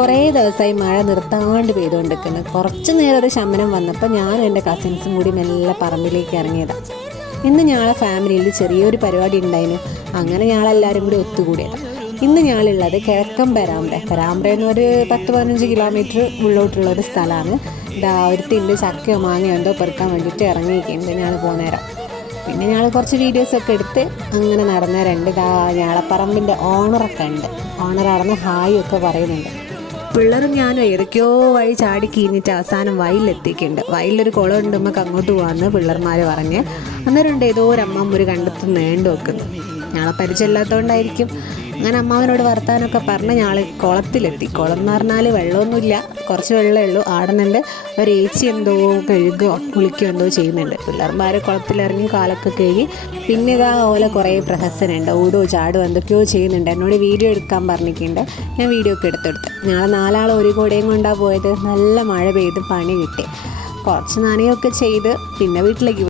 കുറേ ദിവസമായി മഴ നിർത്താണ്ട് പെയ്തുകൊണ്ടിരിക്കുന്നു. കുറച്ച് നേരം ഒരു ശമനം വന്നപ്പോൾ ഞാനും എൻ്റെ കസിൻസും കൂടി മെല്ലെ പറമ്പിലേക്ക് ഇറങ്ങിയതാണ്. ഇന്ന് ഞങ്ങളെ ഫാമിലിയിൽ ചെറിയൊരു പരിപാടി ഉണ്ടായിരുന്നു. അങ്ങനെ ഞങ്ങളെല്ലാവരും കൂടി ഒത്തുകൂടിയതാണ്. ഇന്ന് ഞങ്ങളുള്ളത് കിഴക്കൻ പെരാമ്പ്ര എന്നൊരു 10-15 കിലോമീറ്റർ ഉള്ളോട്ടുള്ള ഒരു സ്ഥലമാണ്. ഇതാ ഒരുത്തിൻ്റെ ചക്കയോ മാങ്ങയോ എന്തോ പെറുക്കാൻ വേണ്ടിയിട്ട് ഇറങ്ങിയിരിക്കുന്നുണ്ട് ഞങ്ങൾ പോകുന്നേരം. പിന്നെ ഞങ്ങൾ കുറച്ച് വീഡിയോസൊക്കെ എടുത്ത് അങ്ങനെ നടന്നേരണ്ട്. ഇതാ ഞാളപ്പറമ്പിൻ്റെ ഓണറൊക്കെ ഉണ്ട്. ഓണർ നടന്ന് ഹായ് ഒക്കെ പറയുന്നുണ്ട്. പിള്ളേരും ഞാനും ഏതൊക്കെയോ വഴി ചാടി കീഞ്ഞിട്ട് അവസാനം വയലിലെത്തിക്കുന്നുണ്ട്. വയലിലൊരു കുളം ഉണ്ട്, നമുക്ക് അങ്ങോട്ട് പോകാമെന്ന് പിള്ളേർമാർ പറഞ്ഞ്. അന്നേരം ഉണ്ട് ഏതോ ഒരു അമ്മ ഒരു കണ്ടത്ത് നീണ്ടു വെക്കുന്നു. ഞങ്ങളെ പരിചയമില്ലാത്തതുകൊണ്ടായിരിക്കും. അങ്ങനെ അമ്മാവനോട് വർത്താനമൊക്കെ പറഞ്ഞ് ഞങ്ങൾ കുളത്തിലെത്തി. കുളം എന്ന് പറഞ്ഞാൽ വെള്ളമൊന്നുമില്ല, കുറച്ച് വെള്ളമേ ഉള്ളൂ. ആടുന്നുണ്ട് ഒരു ഏച്ചി എന്തോ കഴുകുകയോ കുളിക്കുകയോ എന്തോ ചെയ്യുന്നുണ്ട്. പിള്ളേർമാർ കുളത്തിലിറങ്ങി കാലൊക്കെ കഴുകി. പിന്നെ ഇതാ ഓല കുറേ പ്രഹസനുണ്ട്, ഓടോ ചാടോ എന്തൊക്കെയോ ചെയ്യുന്നുണ്ട്. എന്നോട് വീഡിയോ എടുക്കാൻ പറഞ്ഞിട്ടുണ്ട്. ഞാൻ വീഡിയോ ഒക്കെ എടുത്തെടുത്ത്. ഞങ്ങൾ 4 ആൾ ഒരു കൂടെയും കൊണ്ടാണ് പോയത്. നല്ല മഴ പെയ്ത് പണി കിട്ടി. കുറച്ച് നനയൊക്കെ ചെയ്ത് പിന്നെ വീട്ടിലേക്ക്